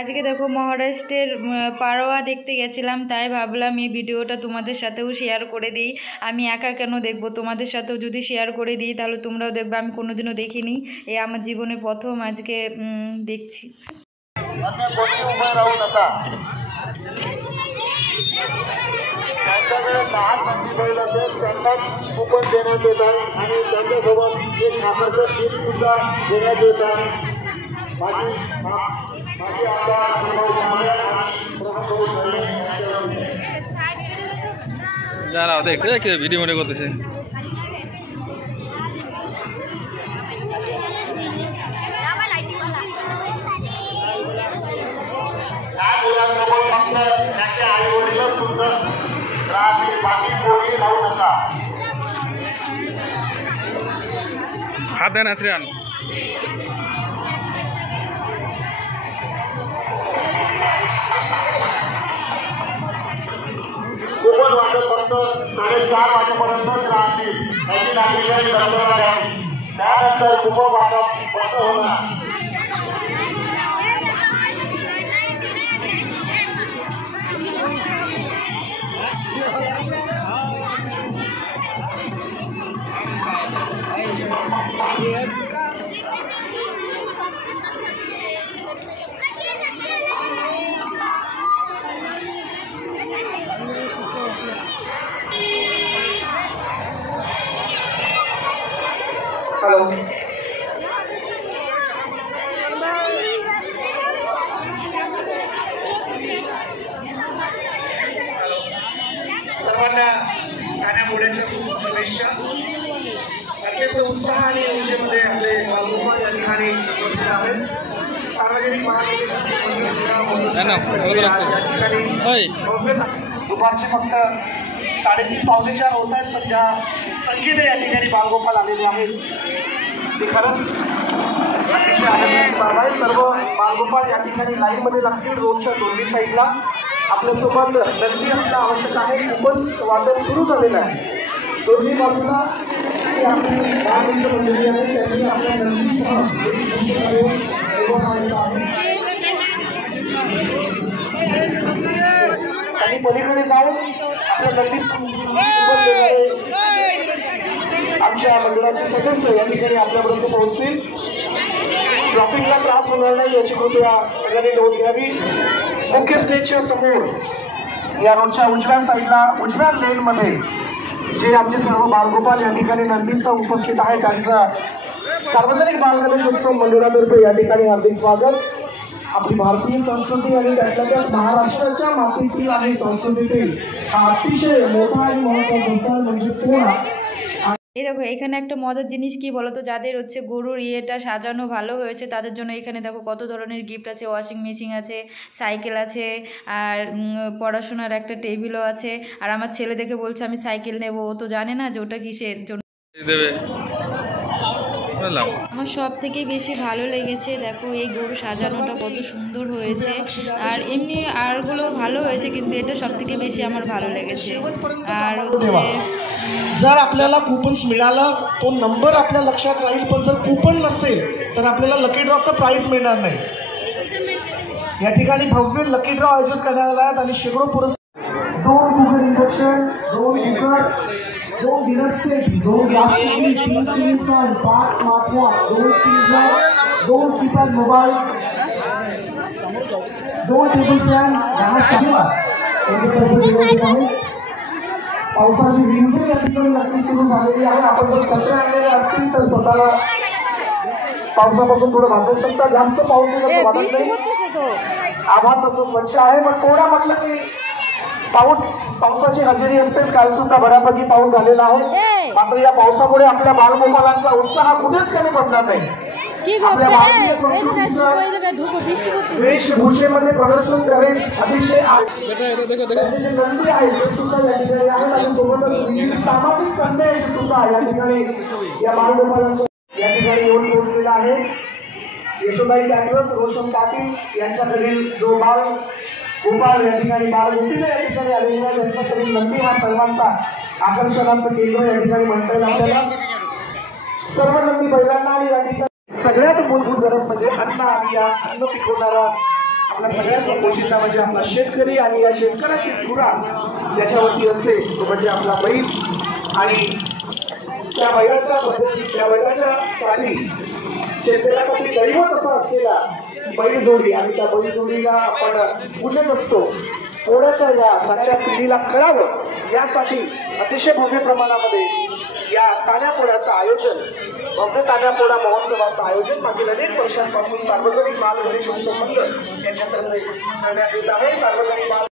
আজকে দেখো মহারাষ্ট্রের পারোয়া দেখতে গেছিলাম, তাই ভাবলাম এই ভিডিওটা তোমাদের সাথেও শেয়ার করে দিই। আমি একা কেন দেখবো, তোমাদের সাথেও যদি শেয়ার করে দিই তাহলে তোমরাও দেখবে। আমি কোনোদিনও দেখিনি, এই আমার জীবনে প্রথম আজকে দেখছি। त्यांच्याकडे 10 संधी बैल असेल त्यांनाच कुपन देण्यात येत आहे आणि त्यांच्यासोबत एक खासाचं शीट सुद्धा देण्यात येत आहे। माझी आमदार যারা দেখতে দেখে ভিডিও মনে করতেছে हाथ देना श्रेयान कुपन वाटप फक्त 4:30 वाजेपर्यंतच राहतील। त्याची नागरिकांनी दरबार आहे, त्यानंतर कुपन वाटप बंद होणार। हेलो सर्वांना ठाण्यापुढेच्या शुभेच्छा। अत्यंत उत्साह आणि ऊर्जेमध्ये आपले बालगोपाळ या ठिकाणी उपस्थित आहेत। सार्वजनिक दुपारचे फक्त 3:30 पावणे 4 होत आहेत, पण ज्या संख्येने या ठिकाणी बालगोपाल आलेले आहेत ते खरंच अतिशय आनंदाची बाब आहे। सर्व बालगोपाल या ठिकाणी लाईनमध्ये लागतील रोडच्या दोन्ही साईडला। आपल्यासोबत नंदी असणं आवश्यक आहे। कुपन वाटप सुरू झालेलं आहे। दोन्ही बाजूला आपली बालमित्र मंडळी आहे, त्यांनी आपल्या नंदीसह आणि पलीकडे जाऊन आपल्या नंदी आमच्या मंडळाचे सदस्य या ठिकाणी आपल्यापर्यंत पोहोचतील। ट्रॉफिकला त्रास होणार नाही याची कृपया सगळ्यांनी नोंद घ्यावी। मुख्य स्टेजच्या समोर या रोडच्या उजव्या साईडला उजव्या लेनमध्ये जे आमचे सर्व बालगोपाल या ठिकाणी नंदीसह उपस्थित आहे त्यांचं सार्वजनिक बालगणेश उत्सव मंडळातर्फे या ठिकाणी हार्दिक स्वागत। आपली भारतीय संस्कृती आणि त्यातल्या महाराष्ट्राच्या मातीतील आणि संस्कृतीतील हा अतिशय मोठा आणि महत्त्वाचा सण म्हणजे पोळा। এই দেখো এখানে একটা মজার জিনিস কি বলো তো, যাদের হচ্ছে গরুর ইয়েটা সাজানো ভালো হয়েছে তাদের জন্য এখানে দেখো কত ধরনের গিফট আছে। ওয়াশিং মেশিন আছে, সাইকেল আছে, আর পড়াশোনার একটা টেবিলও আছে। আর আমার ছেলে দেখে বলছে আমি সাইকেল নেব, ও তো জানে না যে ওটা কিসের জন্য দেবে। আমার সব থেকে বেশি ভালো লেগেছে দেখো এই গরু সাজানোটা কত সুন্দর হয়েছে। আর এমনি আরগুলো ভালো হয়েছে, কিন্তু এটা সব থেকে বেশি আমার ভালো লেগেছে। আর হচ্ছে जर आपल्याला कुपन्स मिळाला तो नंबर आपल्या लक्षात राहील, पण जर कुपन नसेल तर आपल्याला लकी ड्रॉचा प्राइज मिळणार नाही। या ठिकाणी भव्य लकी ड्रॉ आयोजित करण्यात आला आहे आणि शेकडो पुरस्कार, 2 cooker induction, 2 cooker, 2 dinner set, 2 gas शेगडी, 3 ceiling fan, 5 smart watch, 2 steel dryer, 2 keypad mobile, 2 table fan, 10 शाळा पावसाची रिमझिम या ठिकाणी नक्की सुरू झालेली आहे। आपण जर छत्र्या आणलेल्या असतील तर स्वतःला पावसापासून थोडं वाचवू शकता। जास्त पाऊस वाटत नाही, आभाळ तसं स्वच्छ आहे, पण थोडा म्हटलं की पावसाची हजेरी असते। काल सुद्धा बऱ्यापैकी पाऊस झालेला आहे, मात्र या पावसामुळे आपल्या बालगोपालांचा उत्साह कुठेच कमी पडणार नाही। आपल्या भारतीय संस्कृतीचं वेशभूषेमध्ये प्रदर्शन करेल अतिशय नंदी आहे ते सुद्धा या ठिकाणी आहेत आणि सोबतच विविध सामाजिक संदेश सुद्धा या ठिकाणी या बालगोपालांच्या या ठिकाणी येऊन पोहोचलेला आहे। यशोदाई कॅटरर्स, रोशन पाटील यांच्याकडील जो बालगोपाल या ठिकाणी बालगोपीला या ठिकाणी आलेला आहे, त्यांच्याकडील नंदी हा सर्वांचा आकर्षणाचं केंद्र या ठिकाणी म्हणता येईल आपल्याला। सर्व नंदी बैलांना आणि या ठिकाणी सगळ्यात मूलभूत गरज म्हणजे अन्न आणि या अन्न पिकवणारा आपल्या सगळ्यात पोषिता म्हणजे आपला शेतकरी आणि या शेतकऱ्याची खुरा ज्याच्यावरती असते तो म्हणजे आपला बैल आणि त्या बैलाच्या साठी शेतकऱ्यासाठी दैवत असा असलेला बैलजोडी आणि त्या बैलजोडीला आपण पूजत असतो. पोळ्याच्या या सगळ्या पिढीला कळावं यासाठी अतिशय भव्य प्रमाणामध्ये या तान्यापोळ्याचं आयोजन, भव्य तान्यापोळा महोत्सवाचं आयोजन मागील अनेक वर्षांपासून सार्वजनिक बाल गणेश उत्सव मंडळ यांच्यातर्फे करण्यात येत आहे. सार्वजनिक बाल